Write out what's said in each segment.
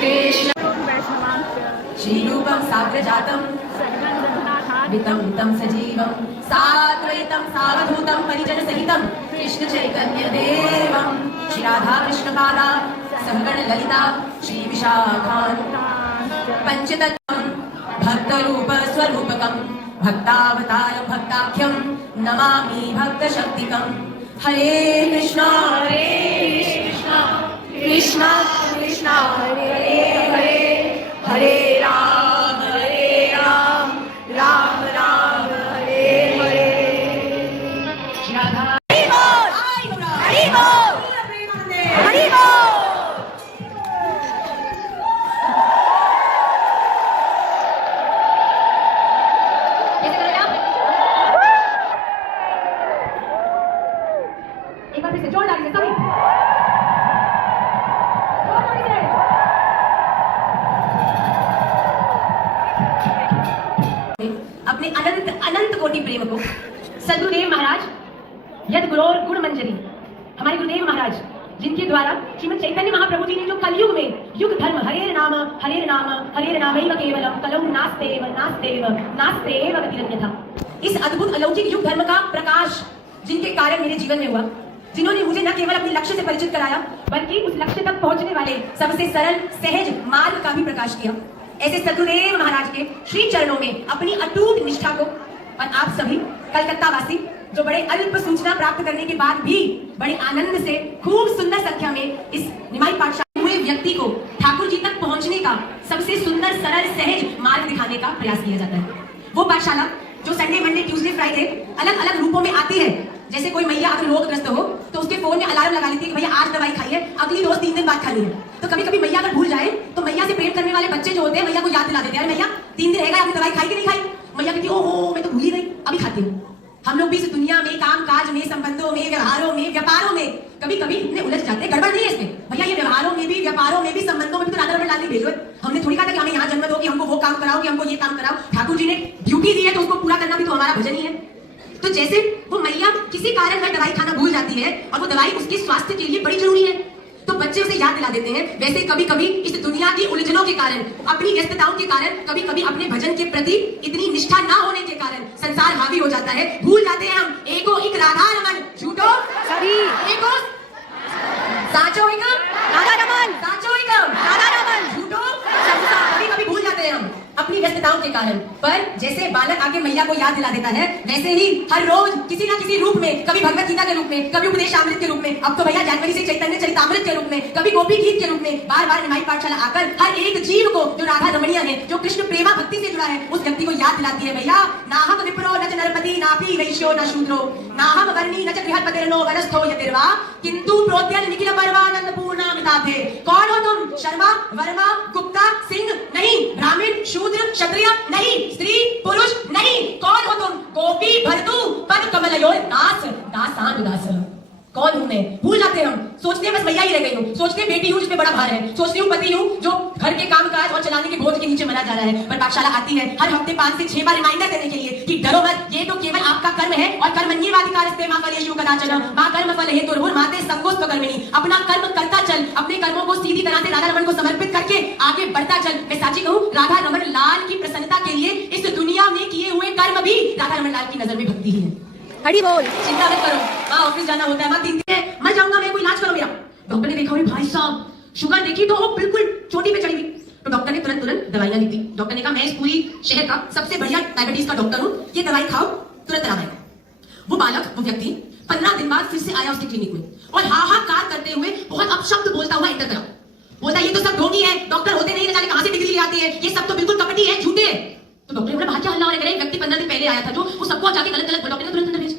कृष्ण श्रीरूपं साग्रजातं वितं तं सजीवं साद्वैतं सावधूतं परिजनसहितं कृष्ण चैतन्यदेवं श्री राधा कृष्णपादा सहगण ललिता श्री विशाखान् पंचतत्वं भक्तरूप स्वरूपकं भक्तावतारं भक्ताख्यं नमामि भक्तशक्तिकं। हरे कृष्णा कृष्णा कृष्णा हरे हरे हरे राम राम राम हरे हरे। हरि बोल हरि बोल हरि बोल। एक बार फिर से जोर डालिए सभी। अपने अनंत अनंत कोटि प्रेम को सदगुरुदेव महाराज यद गुरोर गुण मंजरी हमारे गुरुदेव महाराज जिनके द्वारा श्रीमद चैतन्य महाप्रभु जी ने जो कलयुग में युग धर्म हरेर नाम नामैव केवलम कलौ नास्तेव नास्तेव नास्तेव गतिरन्य था, इस अद्भुत अलौकिक युग धर्म का प्रकाश जिनके कारण मेरे जीवन में हुआ, जिन्होंने मुझे न केवल अपने लक्ष्य से परिचित कराया बल्कि उस लक्ष्य तक पहुंचने वाले सबसे सरल सहज मार्ग का भी प्रकाश किया, ऐसे सदगुरुदेव महाराज के श्री चरणों में अपनी अटूट निष्ठा को और आप सभी कलकत्ता वासी जो बड़े अल्प सूचना प्राप्त करने के बाद भी बड़े आनंद से खूब सुंदर संख्या में इस निमाई पाठशाला हुए व्यक्ति को ठाकुर जी तक पहुंचने का सबसे सुंदर सरल सहज मार्ग दिखाने का प्रयास किया जाता है। वो पाठशाला जो संडे मंडे ट्यूसडे फ्राइडे अलग अलग रूपों में आती है, जैसे कोई मैया अगर रोगग्रस्त हो तो उसके फोन में अलार्म लगा लेती है कि भैया आज दवाई खाइए, अगली डोज 3 दिन बाद खानी है। तो कभी कभी मैया अगर भूल जाए तो मैया से प्रेम करने वाले बच्चे जो होते हैं मैया को याद दिला देते हैं, मैया 3 दिन रहेगा, आपने दवाई खाई कि नहीं खाई? मैया कहती है ओहो मैं तो भूल ही गई, अभी खाती हूँ। हम लोग भी इस दुनिया में काम काज में संबंधों में व्यवहारों में व्यापारों में कभी कभी इतने उलझ जाते हैं, गड़बड़ नहीं है इसमें भैया, ये व्यवहारों में भी व्यापारों में भी संबंधों में भी तो राधा रमन लाल ने भेजो है। हमने थोड़ी कहा था कि हमें यहाँ जन्म दो कि हमको वो काम कराओ कि हमको ये काम कराओ, ठाकुर जी ने ड्यूटी दी है तो उसको पूरा करना भी तो हमारा भजन ही है। तो जैसे वो मैया किसी कारण वह दवाई खाना भूल जाती है और वो दवाई उसके स्वास्थ्य के लिए बड़ी जरूरी है तो बच्चे उसे याद दिला देते हैं, वैसे कभी कभी इस दुनिया की उलझनों के कारण अपनी व्यस्तताओं के कारण कभी कभी अपने भजन के प्रति इतनी निष्ठा ना होने के कारण संसार हावी हो जाता है, भूल जाते हैं हम एको एक राधा रमन झूठो सभी एको साचो एकम राधा रमन साचो एकम राधा रमन झूठो कभी कभी भूल जाते हैं हम अपनी व्यस्तताओं के कारण। पर जैसे बालक आके मैया को याद दिला देता है वैसे ही हर रोज किसी ना किसी रूप में, कभी भगवत गीता के रूप में, कभी उपदेशामृत के रूप में, अब तो भैया जनवरी से चैतन्य चरितामृत के रूप में, कभी गोपी गीत के रूप में बार बार निमाई पाठशाला आकर हर एक जीव को जो राधा रमणीय है, जो कृष्ण प्रेमा भक्ति से जुड़ा है, उस व्यक्ति को याद दिलाती है भैया नाहम विप्रो न च नरपति नापि वैश्यो न शूद्रो नाहम वर्णी न च बृहस्पतिर्नो वनस्थो यतिर्वा किंतु प्रोद्यन निखिल परमानंद पूर्णामिताभे। कौन हो तुम? शर्मा वर्मा गुप्ता सिंह नहीं, ब्राह्मण शूद्र क्षत्रिय नहीं, स्त्री पुरुष नहीं, कौन हो तुम? गोपी भरतु पद कमलयोर दास दासान दास। कौन हूं मैं? भूल जाते हम, सोचते हैं बस मैया ही रह गई हूँ, सोचते हैं बेटी हूँ जिसमें बड़ा भार है, सोचती हूँ पति हूँ जो घर के काम काज और चलाने के बोझ के नीचे मरा जा रहा है। पर पाठशाला आती है हर हफ्ते 5 से 6 बार रिमाइंडर देने के लिए कि डरो मत, ये तो केवल आपका कर्म है और कर्मण्येवाधिकारस्ते मा फलेषु कदाचन मा कर्म फल हेतुर्भुर्माते संगोस्त्वकर्मिणी। अपना कर्म करता चल, अपने कर्मों को सीधी तरह से राधा रमन को समर्पित करके आगे बढ़ता चल। मैं साची कहूँ राधा रमन लाल की प्रसन्नता के लिए इस दुनिया में किए हुए कर्म भी राधा रमन लाल की नजर में भक्ति ही है। हरि बोल। चिंता मत करो, माँ ऑफिस जाना होता है, माँ 3 दिन है, मर जाऊंगा मैं, कोई इलाज करो मेरा। डॉक्टर ने देखा भाई साहब शुगर देखी तो वो बिल्कुल चोटी पे चढ़ी हुई, तो डॉक्टर ने तुरंत दवाइयां ली थी। डॉक्टर ने कहा मैं इस पूरी शहर का सबसे बढ़िया डायबिटीज का डॉक्टर हूँ, ये दवाई खाओ तुरंत आराम आएगा। वो बालक वो व्यक्ति 15 दिन बाद फिर से आया उसके क्लिनिक में और हाहाकार करते हुए बहुत अपशब्द बोलता हुआ इंटर करा, बोलता ये तो सब ढोंगी है, डॉक्टर होते नहीं, न जाने कहां से डिग्री ले आती है, ये सब तो बिल्कुल कपटी है, झूठे है। तो डॉक्टर ने बोला बाहर क्या हल्ला हो रहा है? व्यक्ति 15 दिन पहले आया था जो वो सबको जाके गलत गलत डॉक्टर ने तुरंत अंदर भेजा।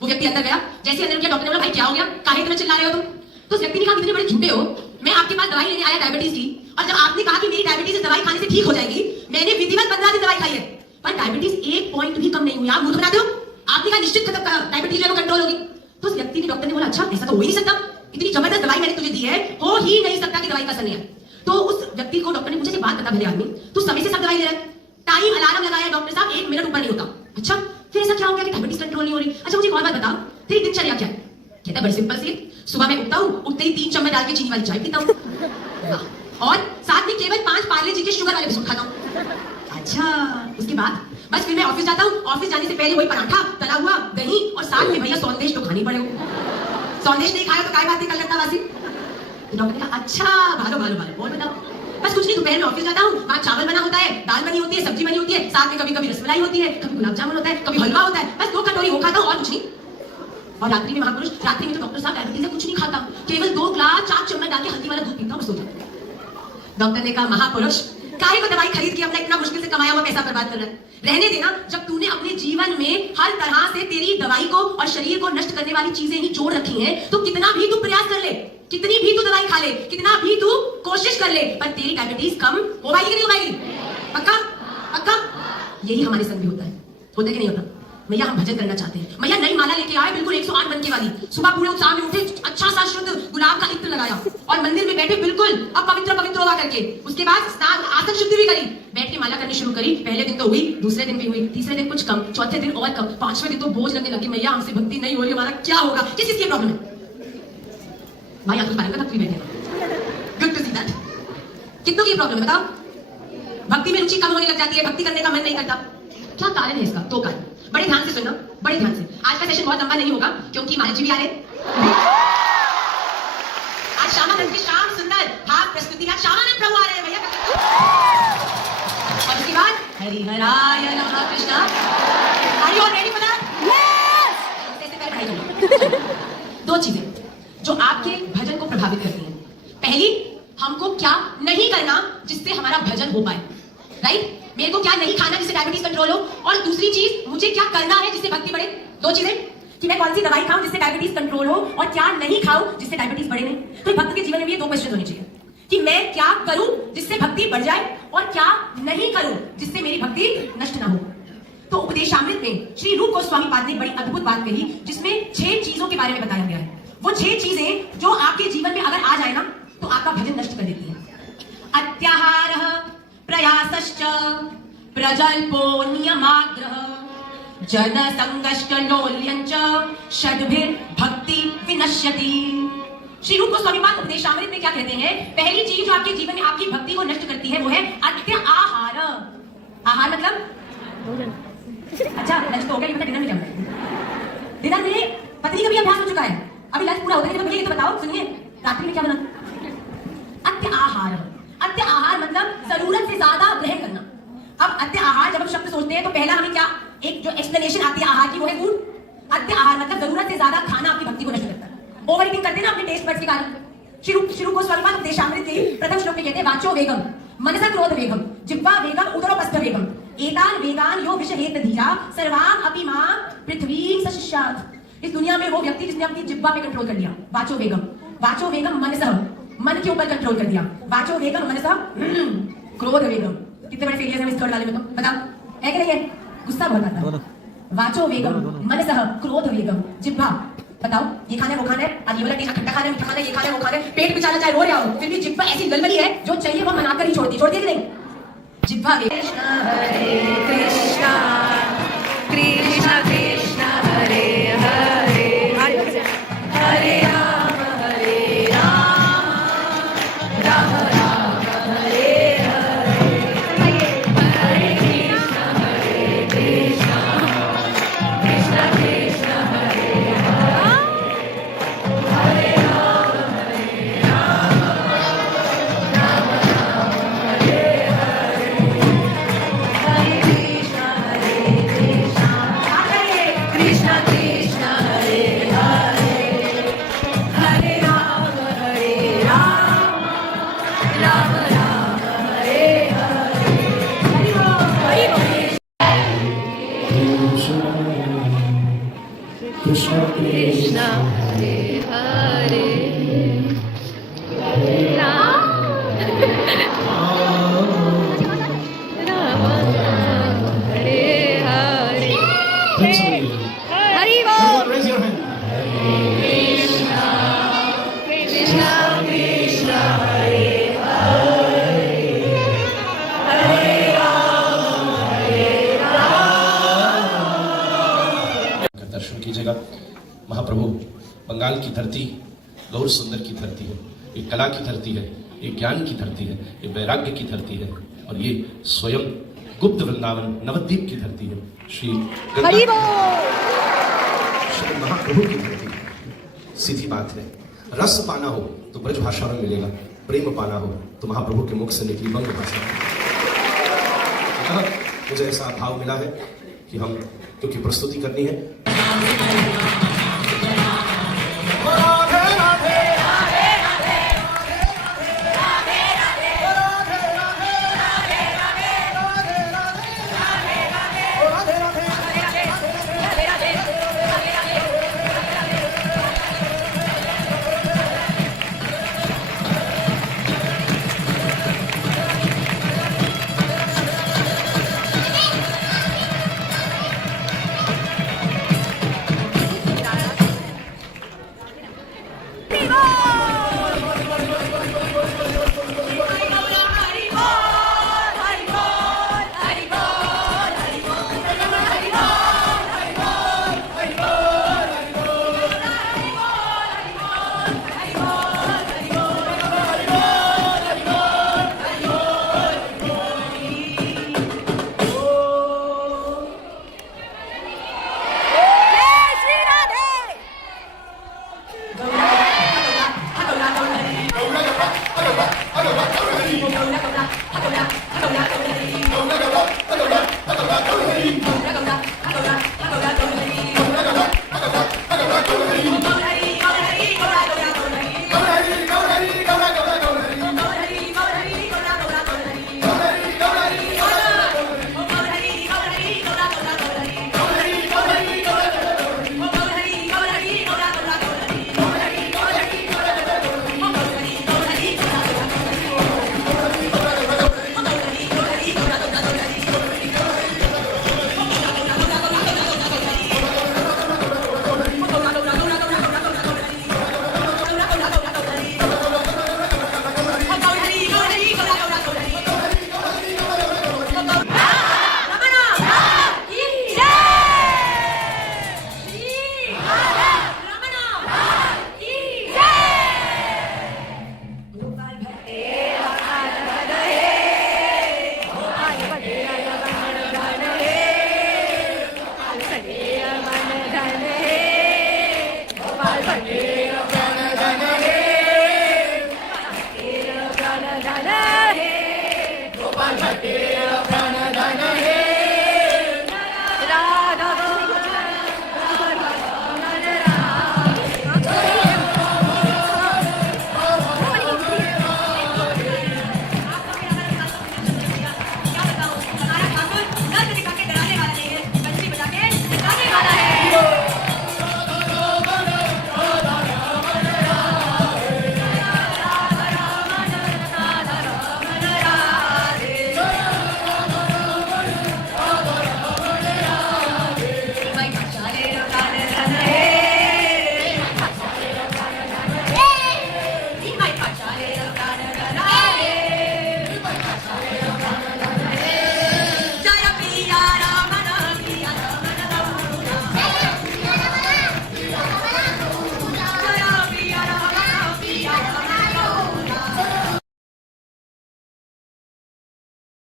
वो व्यक्ति अंदर गया, जैसे अंदर गया डॉक्टर ने बोला भाई क्या हो गया, काहे इतना चिल्ला रहे हो तुम? तो उस व्यक्ति ने कहा कितने बड़े झूठे हो, मैं आपके पास दवाई लेने आया डायबिटीज की, और जब आपने कहा कि मेरी डायबिटीज दवाई खाने से ठीक हो जाएगी, मैंने विधिवत 15 दिन दवाई खाई है पर डायबिटीज 1 पॉइंट भी कम नहीं हुई। आप मूर्ख बनाते हो, आपने कहा निश्चित डायबिटीज जो कंट्रोल होगी। तो उस व्यक्ति ने, डॉक्टर ने बोला अच्छा ऐसा तो हो ही नहीं सकता, इतनी जबरदस्त दवाई मैंने तुझे दी है, हो ही नहीं सकता कि दवाई का असर नहीं है। तो उस व्यक्ति को डॉक्टर ने पूछा बात बता भले आदमी, तू समय से सब दवाई ले रहा है, टाइम अलार्म लगाया डॉक्टर साहब, 1 मिनट ऊपर नहीं होता। अच्छा फिर ऐसा क्या हो गया कि डायबिटीज कंट्रोल नहीं हो रही? अच्छा मुझे एक और बात बता, तेरी दिनचर्या क्या है? कहता बड़ी सिंपल सी, सुबह मैं उठता हूँ, उठते ही 3 चम्मच डाल के चीनी वाली चाय पीता हूँ। और साथ में केवल 5 पार्ले जी के शुगर वाले बिस्कुट खाता हूँ। अच्छा, उसके बाद बस फिर मैं ऑफिस जाता हूँ। ऑफिस जाने से पहले वही पराठा, तला हुआ, दही और साथ में भैया सौंदेश तो खानी पड़ेगा। सौंदेश नहीं खाया तो काय बात कर लेता वासी। तो डॉक्टर ने कहा अच्छा भालो भालो भालो, और बताओ। बस कुछ नहीं, दोपहर में ऑफिस जाता हूँ, वहाँ चावल बना होता है, दाल बनी होती है, सब्जी बनी होती है, साथ में कभी कभी रसमलाई होती है, कभी गुलाब जामुन होता है, कभी हलवा होता है। बस 2 कटोरी वो खाता हूँ और कुछ नहीं। और रात्रि में महापुरुष, रात्रि में तो डॉक्टर साहब डायबिटीज है, कुछ नहीं खाता, केवल 2 ग्लास 4 चम्मच डाल के हल्दी वाला दूध पीता हूँ, सो जाता हूँ। डॉक्टर ने कहा महापुरुष, काहे को दवाई खरीद के अपना इतना मुश्किल से कमाया हुआ पैसा बर्बाद कर रहा है? रहने देना। जब तूने अपने जीवन में हर तरह से तेरी दवाई को और शरीर को नष्ट करने वाली चीजें ही जोड़ रखी हैं, तो कितना भी तू प्रयास कर ले, कितनी भी तू दवाई खा ले, कितना भी तू कोशिश कर ले, पर तेरी डायबिटीज कम हो पाएगी कि नहीं हो पाएगी? पक्का? पक्का? यही हमारे संग भी होता है कि नहीं होता? मैया हम भजन करना चाहते हैं, मैया नई माला लेके आए, बिल्कुल 108 बनके वाली। सुबह पूरे उत्साह में उठे, अच्छा सा शुद्ध गुलाब का इत्र लगाया और मंदिर में बैठे बिल्कुल अब पवित्र पवित्र हुआ करके। उसके बाद स्नान आसन शुद्धि भी करी, बैठ के माला करनी शुरू करी। पहले दिन तो हुई, दूसरे दिन भी हुई, तीसरे दिन कुछ कम, चौथे दिन और कम, 5वें दिन तो बोझ लगने लगी। मैया हमसे भक्ति नहीं हो रही, हमारा क्या होगा? किस चीज की प्रॉब्लम है? भाई आखिर पाएंगे भक्ति बैठे। Good to see that. कितनों की प्रॉब्लम है बताओ? भक्ति में रुचि कम होने लग जाती है, भक्ति करने का मन नहीं करता। क्या कारण है इसका? 2 कारण। बड़े ध्यान से सुनना, बड़े ध्यान से। आज का सेशन बहुत लंबा नहीं होगा क्योंकि महाराज जी भी आ रहे। आज श्यामानंद की श्याम सुंदर भाव प्रस्तुति, आज श्यामानंद प्रभु आ रहे हैं भैया। और उसके बाद हरिहराय नमः Krishna. Are you all ready for that? Yes. 2 चीजें जो आपके भजन को प्रभावित करती हैं। पहली, हमको क्या नहीं करना जिससे हमारा भजन हो पाए, राइट? मेरे को क्या नहीं खाना जिससे डायबिटीज कंट्रोल हो, और दूसरी चीज मुझे क्या करना है जिससे भक्ति बढ़े। 2 चीजें कि मैं कौन सी दवाई खाऊं जिससे डायबिटीज कंट्रोल हो, और क्या नहीं खाऊं जिससे डायबिटीज बढ़े नहीं। तो भक्त के जीवन में भी ये 2 क्वेश्चन होने चाहिए कि मैं क्या करूं जिससे भक्ति बढ़ जाए, और क्या नहीं करूं जिससे मेरी भक्ति नष्ट ना हो। तो उपदेशामृत में श्री रूप गोस्वामी पाद ने बड़ी अद्भुत बात कही, जिसमें 6 चीजों के बारे में बताया गया है। वो 6 चीजें जो आपके जीवन में अगर आ जाए ना, तो आपका भजन नष्ट कर देती है। अत्याहारः प्रयासश्च प्रजल्पो नियमाग्रह जनसंगश्च लोल्यञ्च षड्भिर्भक्ति विनश्यति। श्री रूप गोस्वामी पाद उपदेशामृत में क्या कहते हैं? पहली चीज जो आपके जीवन में आपकी भक्ति को नष्ट करती है वो है अत्याहार। आहार मतलब अच्छा लंच तो हो गया, डिनर में क्या? डिनर में पत्नी का भी अभ्यास हो चुका है, अभी लंच पूरा हो गया। भैया ये तो बताओ, सुनिए रात्रि में क्या बना? अत्याहार। अत्याहार मतलब जरूरत से ज्यादा ग्रहण करना। अब अत्याहार जब हम शब्द सोचते हैं तो पहला हमें क्या एक जो एक्सप्लेनेशन आती है आहार की, वो है फूड। अत्याहार मतलब जरूरत से ज्यादा खाना आपकी भक्ति को नष्ट करता है। ओवर ईटिंग करते हैं ना अपने टेस्ट बड्स के कारण। श्री गोस्वामी पाद उपदेशामृत के प्रथम श्लोक में कहते हैं वाचो वेगम मनसा क्रोध वेगम जिह्वा वेगम उदरोपस्थ वेगम एतान वेगान यो विषहेत धीरा सर्वाम अपि मां पृथ्वी सशिष्यात्। इस दुनिया में वो व्यक्ति जिसने अपनी जिह्वा पे कंट्रोल कर लिया, वाचो वेगम मनसा, मन के ऊपर कंट्रोल कर दिया, वाचो वेगम मनसा क्रोध वेगम। कितने बड़े फेलियर हैं इस थर्ड वाले में, तो बताओ है कि नहीं है? गुस्सा बहुत आता है। वाचो वेगम मनसा क्रोध वेगम जिह्वा, बताओ ये खाना है वो खाना है, आज ये वाला टेस्ट खट्टा खाना है, मीठा खाना है, ये खाना है वो खाना है, पेट बेचारा चाहे रो रहा हो फिर भी जिह्वा ऐसी गलबली है जो चाहिए वो मनाकर ही छोड़ती है कि नहीं? जिह्वा कृष्ण हरे कृष्णा कृष्ण कृष्ण हरे हरे हरे राम राम राम हरे हरे हरे कृष्ण कृष्ण कृष्ण हरे हरे राम राम राम हरे हरे हरे कृष्ण कृष्ण कृष्ण हरे हरे हरे राम राम राम हरे हरे हरि बोल। कृष्ण कृष्ण हरे हरे हरे राम राम राम हरे हरे हरि बोल। कृष्ण कृष्ण कृष्ण हरे हरे हरे राम का दर्शन कीजिएगा। महाप्रभु बंगाल की धरती गौर सुंदर की धरती है, एक कला की धरती है, ये ज्ञान की धरती है, ये वैराग्य की धरती है, और ये स्वयं गुप्त वृंदावन नवद्वीप की धरती है, श्री महाप्रभु की धरती है। सीधी बात है, रस पाना हो तो ब्रज भाषा में मिलेगा, प्रेम पाना हो तो महाप्रभु के मुख से निकली बंग भाषा में। मुझे ऐसा भाव मिला है कि हम, क्योंकि प्रस्तुति करनी है,